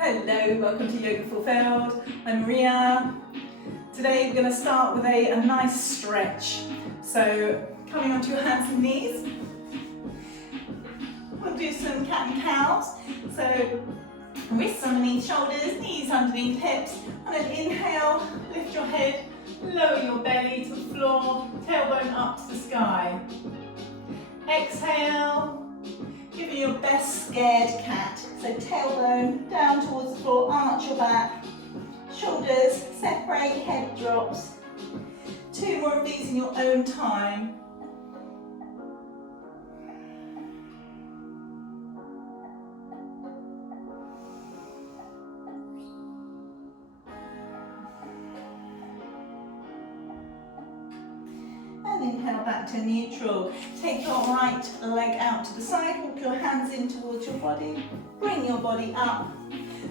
Hello, welcome to Yoga Fulfilled. I'm Maria. Today we're going to start with a nice stretch. So coming onto your hands and knees. We'll do some cat and cows. So wrists underneath shoulders, knees underneath hips. And then inhale, lift your head, lower your belly to the floor, tailbone up to the sky. Exhale. Give me your best scared cat. So tailbone down towards the floor, arch your back, shoulders separate, head drops. 2 more of these in your own time. And inhale back to neutral. Take your right leg out to the side, walk your hands in towards your body, bring your body up,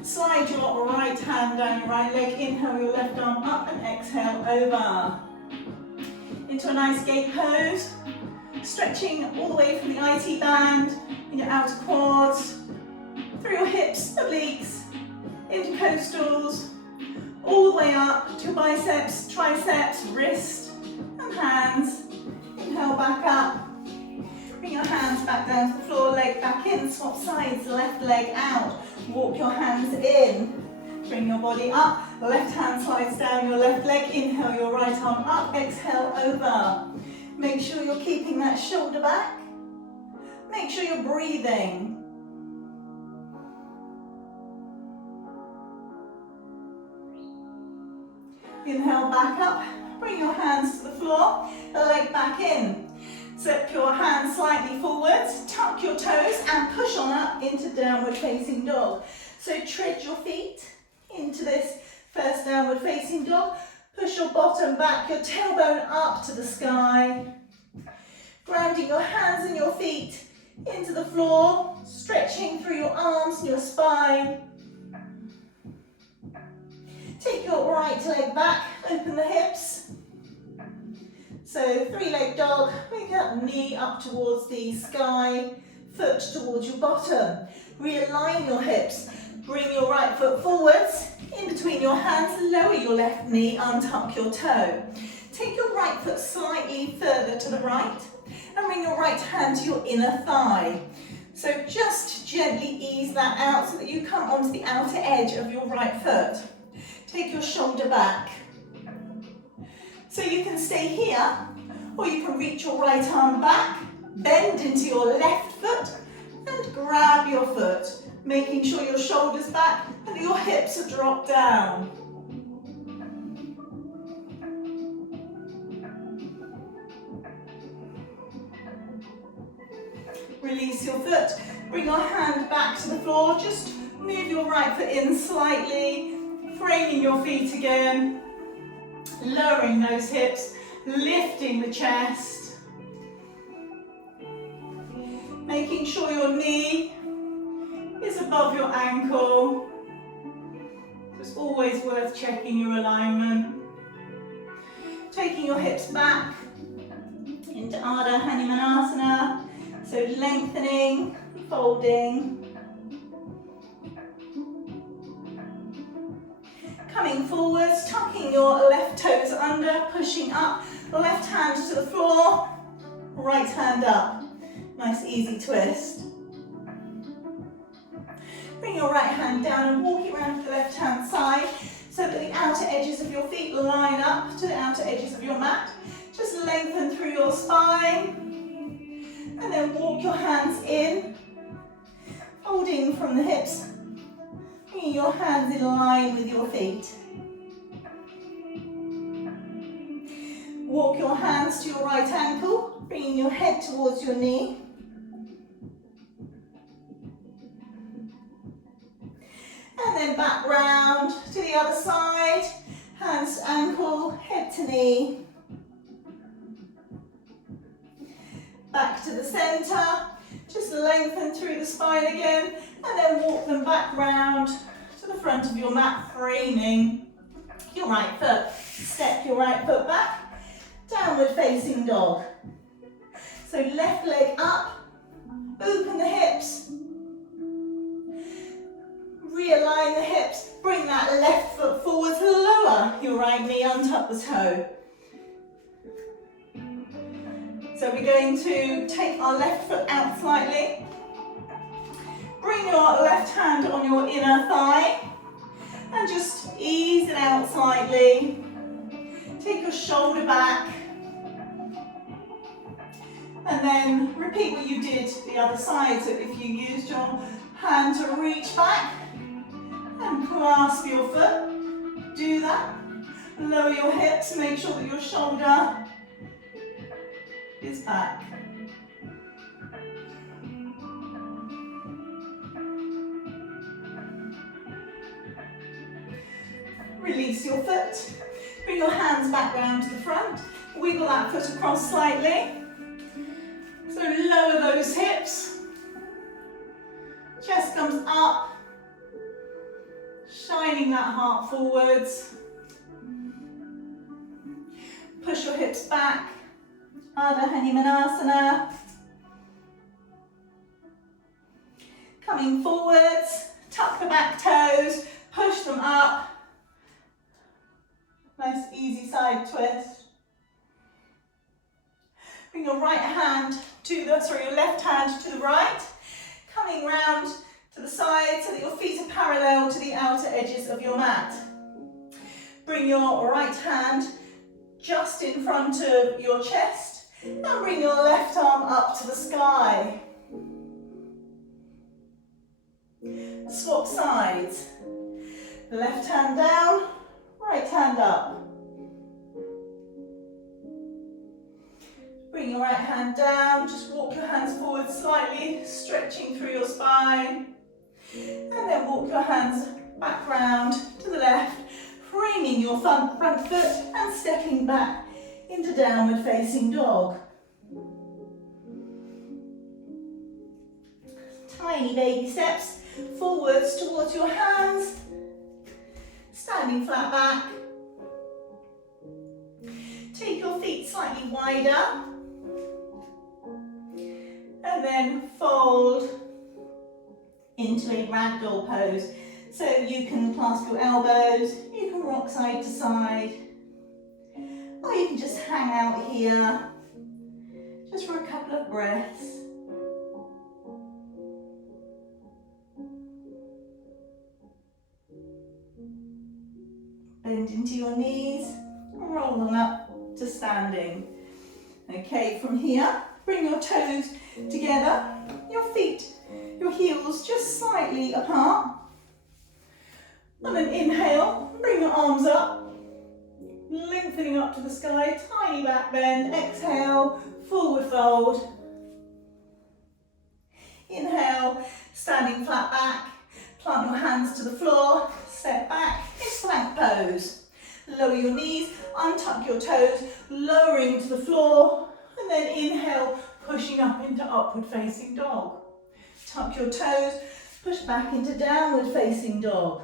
slide your right hand down your right leg, inhale your left arm up and exhale over. Into a nice gate pose, stretching all the way from the IT band, in your outer quads, through your hips, obliques, intercostals, all the way up to your biceps, triceps, wrist and hands. Inhale back up, bring your hands back down to the floor, leg back in, swap sides, left leg out, walk your hands in, bring your body up, left hand slides down your left leg, inhale your right arm up, exhale over. Make sure you're keeping that shoulder back, make sure you're breathing. Inhale back up, bring your hands to the floor, leg back in. Step your hands slightly forwards, tuck your toes and push on up into downward facing dog. So tread your feet into this first downward facing dog. Push your bottom back, your tailbone up to the sky. Grounding your hands and your feet into the floor, stretching through your arms and your spine. Take your right leg back, open the hips. So 3-leg dog, bring that knee up towards the sky, foot towards your bottom. Realign your hips, bring your right foot forwards, in between your hands, lower your left knee, untuck your toe. Take your right foot slightly further to the right and bring your right hand to your inner thigh. So just gently ease that out so that you come onto the outer edge of your right foot. Take your shoulder back. So you can stay here, or you can reach your right arm back, bend into your left foot, and grab your foot, making sure your shoulder's back and your hips are dropped down. Release your foot, bring your hand back to the floor, just move your right foot in slightly, framing your feet again, lowering those hips, lifting the chest, making sure your knee is above your ankle. It's always worth checking your alignment. Taking your hips back into Ardha Hanumanasana, so lengthening, folding. Coming forwards, tucking your left toes under, pushing up, left hand to the floor, right hand up. Nice easy twist. Bring your right hand down and walk it around to the left hand side so that the outer edges of your feet line up to the outer edges of your mat. Just lengthen through your spine and then walk your hands in, folding from the hips. Bringing your hands in line with your feet. Walk your hands to your right ankle, bringing your head towards your knee. And then back round to the other side, hands to ankle, head to knee. Back to the centre, just lengthen through the spine again, and then walk them back round to the front of your mat, framing your right foot. Step your right foot back, downward facing dog. So left leg up, open the hips, realign the hips. Bring that left foot forwards, lower your right knee, untuck the toe. So we're going to take our left foot out slightly. Bring your left hand on your inner thigh and just ease it out slightly. Take your shoulder back. And then repeat what you did the other side. So if you used your hand to reach back and clasp your foot, do that. Lower your hips, make sure that your shoulder is back. Release your foot. Bring your hands back round to the front. Wiggle that foot across slightly. So lower those hips. Chest comes up. Shining that heart forwards. Push your hips back. Ardha Hanumanasana. Coming forwards. Tuck the back toes. Push them up. Nice easy side twist. Bring your right hand to the, your left hand to the right. Coming round to the side so that your feet are parallel to the outer edges of your mat. Bring your right hand just in front of your chest and bring your left arm up to the sky. Swap sides. Left hand down, right hand up. Bring your right hand down, just walk your hands forward slightly, stretching through your spine. And then walk your hands back round to the left, framing your front foot and stepping back into downward facing dog. Tiny baby steps forwards towards your hands, standing flat back. Take your feet slightly wider. And then fold into a ragdoll pose. So you can clasp your elbows, you can rock side to side, or you can just hang out here, just for a couple of breaths. Bend into your knees, roll them up to standing. Okay, from here, bring your toes together, your feet, your heels just slightly apart. On an inhale, bring your arms up, lengthening up to the sky, tiny back bend. Exhale, forward fold. Inhale, standing flat back, plant your hands to the floor, step back, it's plank pose. Lower your knees, untuck your toes, lowering to the floor, and then inhale, pushing up into upward facing dog. Tuck your toes, push back into downward facing dog.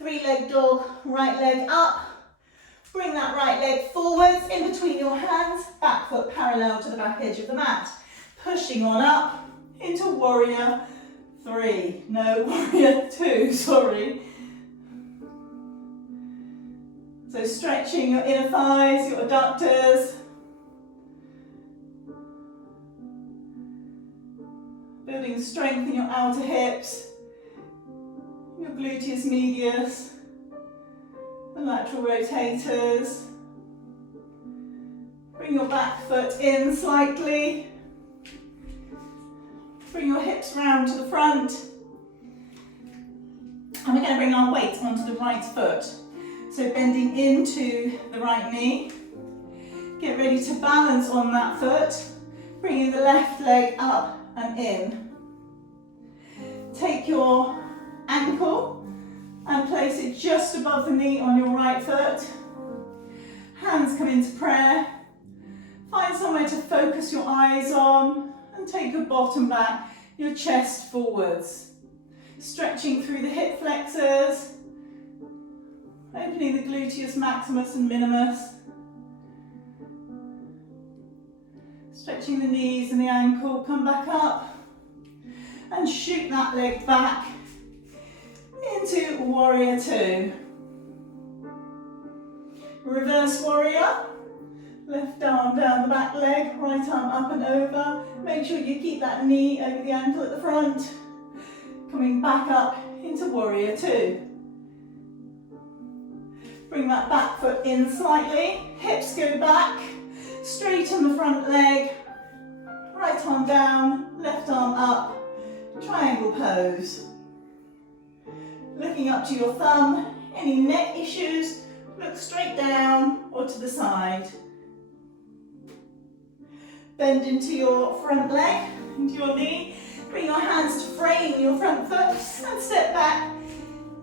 3-leg dog, right leg up. Bring that right leg forwards in between your hands, back foot parallel to the back edge of the mat. Pushing on up into warrior 3. No, warrior 2, sorry. So stretching your inner thighs, your adductors. Building strength in your outer hips, your gluteus medius, the lateral rotators. Bring your back foot in slightly. Bring your hips round to the front. And we're going to bring our weight onto the right foot. So bending into the right knee. Get ready to balance on that foot. Bringing the left leg up and in. Take your ankle and place it just above the knee on your right foot. Hands come into prayer. Find somewhere to focus your eyes on and take your bottom back, your chest forwards. Stretching through the hip flexors, opening the gluteus maximus and minimus. Stretching the knees and the ankle, come back up and shoot that leg back into warrior two. Reverse warrior. Left arm down the back leg, right arm up and over. Make sure you keep that knee over the ankle at the front. Coming back up into warrior two. Bring that back foot in slightly, hips go back, straighten the front leg, right arm down, left arm up, triangle pose. Looking up to your thumb, any neck issues, look straight down or to the side. Bend into your front leg, into your knee. Bring your hands to frame your front foot and step back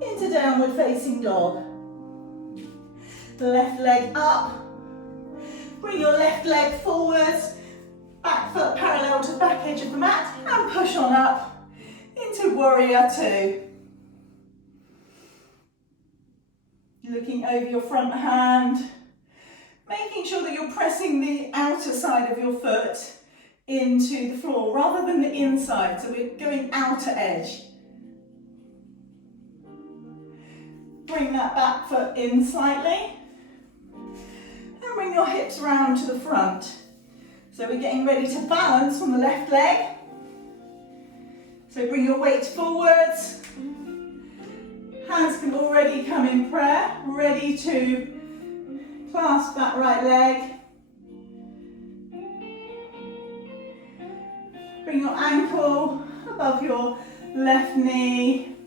into downward facing dog. The left leg up. Bring your left leg forwards, back foot parallel to the back edge of the mat and push on up into warrior two. Looking over your front hand, making sure that you're pressing the outer side of your foot into the floor rather than the inside, so we're going outer edge. Bring that back foot in slightly and bring your hips round to the front. So we're getting ready to balance on the left leg. So bring your weight forwards. Hands can already come in prayer, ready to clasp that right leg. Bring your ankle above your left knee.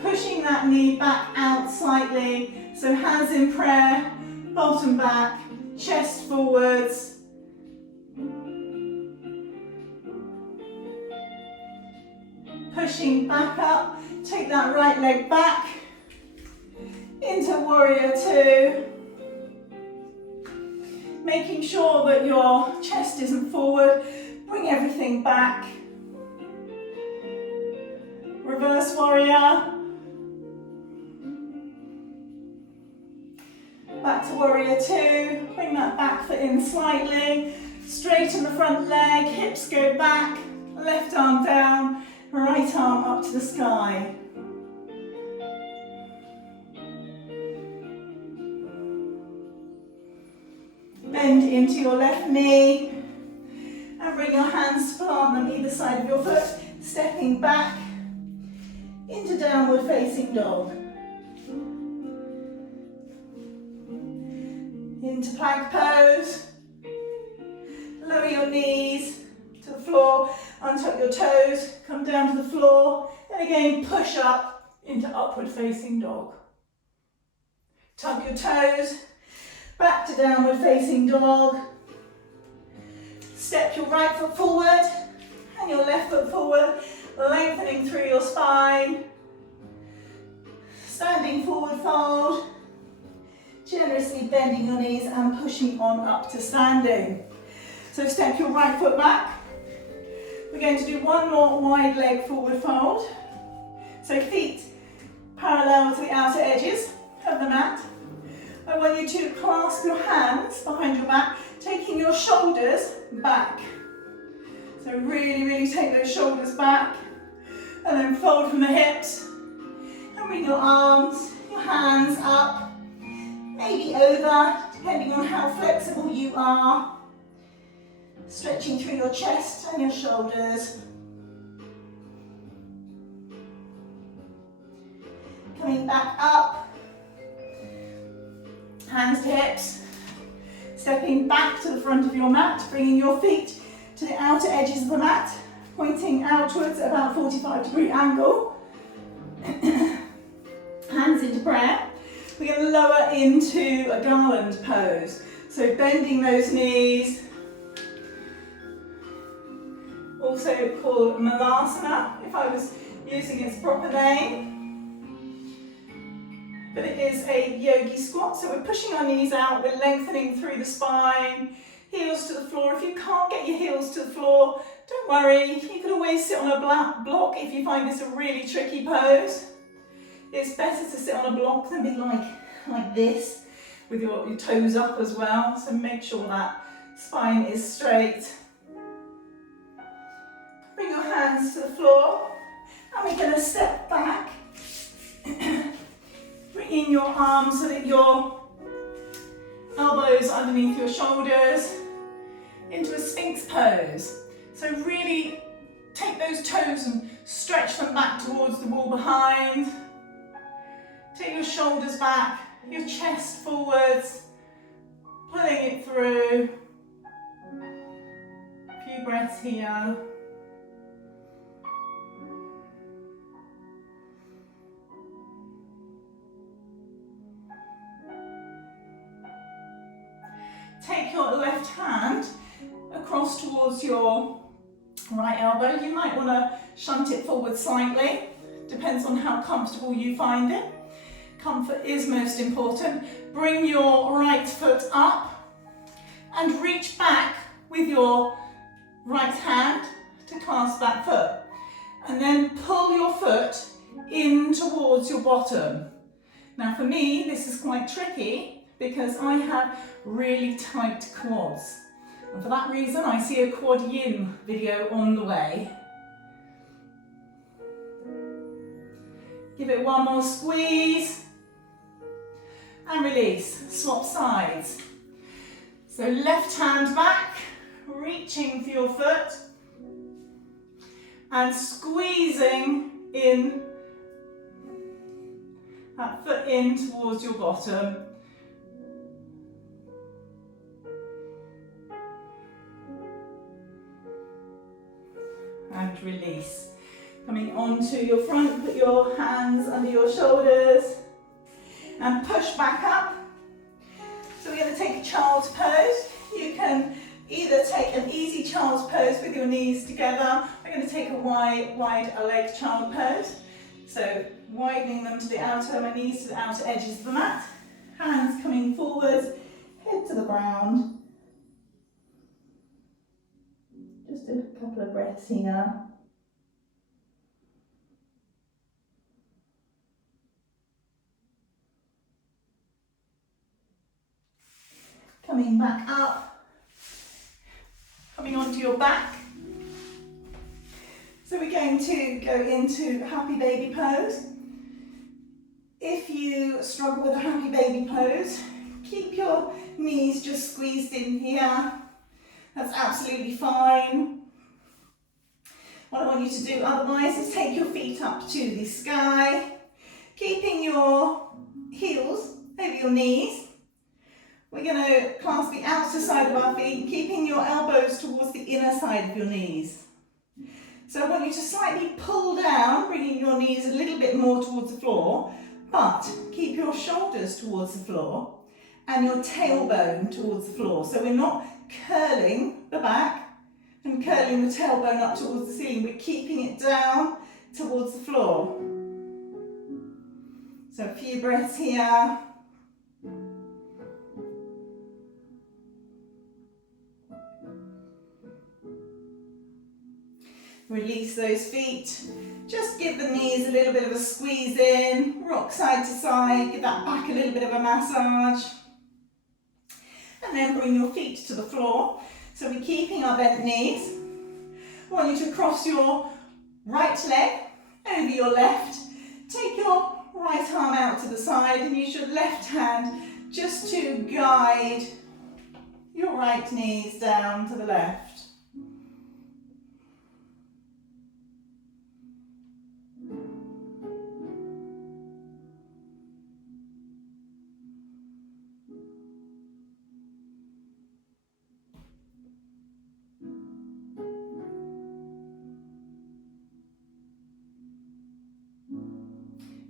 Pushing that knee back out slightly. So hands in prayer, bottom back, chest forwards. Pushing back up, take that right leg back into warrior two. Making sure that your chest isn't forward, bring everything back. Reverse warrior. Back to warrior two, bring that back foot in slightly, straighten the front leg, hips go back, left arm down, right arm up to the sky. Bend into your left knee and bring your hands to plant them either side of your foot, stepping back into downward facing dog. Into plank pose. Lower your knees to the floor, untuck your toes, come down to the floor, and again push up into upward facing dog. Tuck your toes, back to downward facing dog. Step your right foot forward and your left foot forward, lengthening through your spine. Standing forward fold, generously bending your knees and pushing on up to standing. So step your right foot back. We're going to do one more wide leg forward fold. So feet parallel to the outer edges of the mat. I want you to clasp your hands behind your back, taking your shoulders back. So really take those shoulders back and then fold from the hips and bring your arms, your hands up, maybe over, depending on how flexible you are. Stretching through your chest and your shoulders. Coming back up. Hands to hips. Stepping back to the front of your mat, bringing your feet to the outer edges of the mat, pointing outwards at about a 45-degree angle. Hands into prayer. We're going to lower into a garland pose. So bending those knees, also called Malasana, if I was using its proper name. But it is a yogi squat, so we're pushing our knees out, we're lengthening through the spine, heels to the floor. If you can't get your heels to the floor, don't worry, you can always sit on a block if you find this a really tricky pose. It's better to sit on a block than be like this, with your toes up as well, so make sure that spine is straight. Bring your hands to the floor, and we're going to step back arms so that your elbows are underneath your shoulders into a Sphinx pose. So really take those toes and stretch them back towards the wall behind. Take your shoulders back, your chest forwards, pulling it through. A few breaths here. Take your left hand across towards your right elbow. You might want to shunt it forward slightly. Depends on how comfortable you find it. Comfort is most important. Bring your right foot up and reach back with your right hand to clasp that foot. And then pull your foot in towards your bottom. Now for me, this is quite tricky because I have really tight quads. And for that reason, I see a quad yin video on the way. Give it one more squeeze and release. Swap sides. So left hand back, reaching for your foot and squeezing in that foot in towards your bottom. And release. Coming onto your front, put your hands under your shoulders and push back up. So we're going to take a child's pose. You can either take an easy child's pose with your knees together. We're going to take a wide leg child pose. So widening them to the outer, my knees to the outer edges of the mat. Hands coming forwards, head to the ground. Just a couple of breaths here. Coming back up, coming onto your back. So we're going to go into happy baby pose. If you struggle with a happy baby pose, keep your knees just squeezed in here. That's absolutely fine. What I want you to do otherwise is take your feet up to the sky, keeping your heels over your knees. We're going to clasp the outer side of our feet, keeping your elbows towards the inner side of your knees. So I want you to slightly pull down, bringing your knees a little bit more towards the floor, but keep your shoulders towards the floor and your tailbone towards the floor. So we're not curling the back and curling the tailbone up towards the ceiling. We're keeping it down towards the floor. So a few breaths here. Release those feet. Just give the knees a little bit of a squeeze in. Rock side to side. Give that back a little bit of a massage. And then bring your feet to the floor. So we're keeping our bent knees. I want you to cross your right leg over your left. Take your right arm out to the side and use your left hand just to guide your right knees down to the left.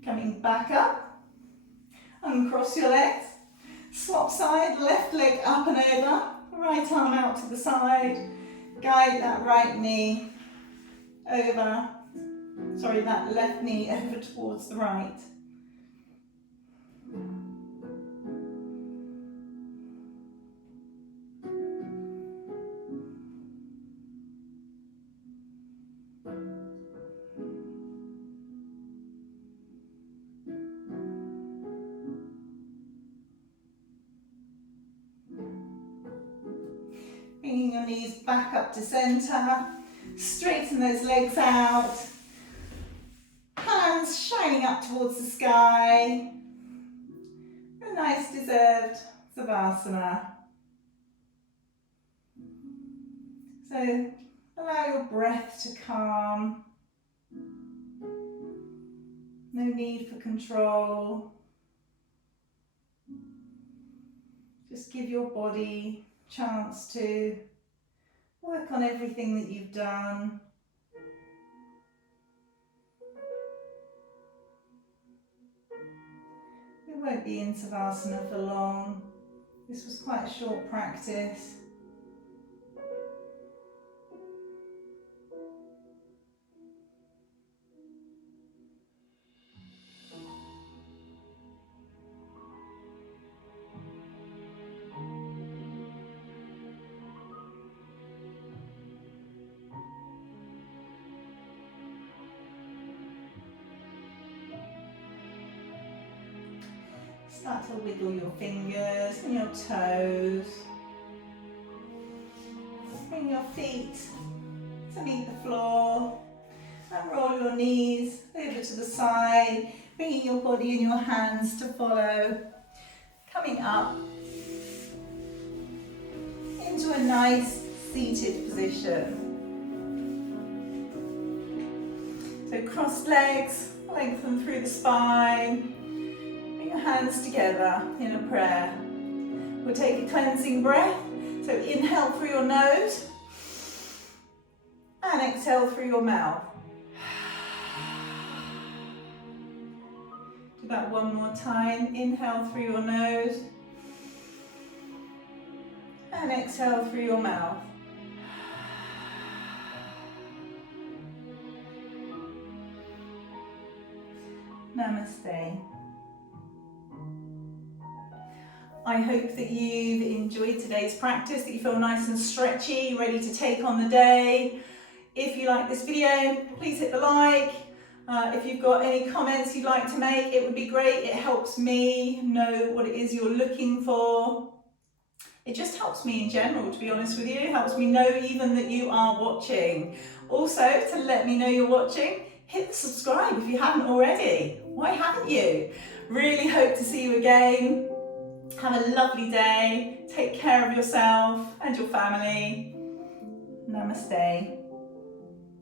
Coming back up, uncross your legs, swap side, left leg up and over, right arm out to the side, guide that right knee over, that left knee over towards the right. Bringing your knees back up to centre, straighten those legs out, hands shining up towards the sky. a nice deserved Savasana. So allow your breath to calm. No need for control. Just give your body a chance to work on everything that you've done. We won't be in Savasana for long. This was quite a short practice. Start to wiggle your fingers and your toes. Bring your feet to meet the floor and roll your knees over to the side, bringing your body and your hands to follow. Coming up into a nice seated position. So crossed legs, lengthen through the spine. Bring your hands together in a prayer. We'll take a cleansing breath. So inhale through your nose and exhale through your mouth. Do that one more time. Inhale through your nose and exhale through your mouth. Namaste. I hope that you've enjoyed today's practice, that you feel nice and stretchy, ready to take on the day. If you like this video, please hit the like. If you've got any comments you'd like to make, it would be great. It helps me know what it is you're looking for. It just helps me in general, to be honest with you. It helps me know even that you are watching. Also, to let me know you're watching, hit the subscribe if you haven't already. Why haven't you? Really hope to see you again. Have a lovely day. Take care of yourself and your family. Namaste.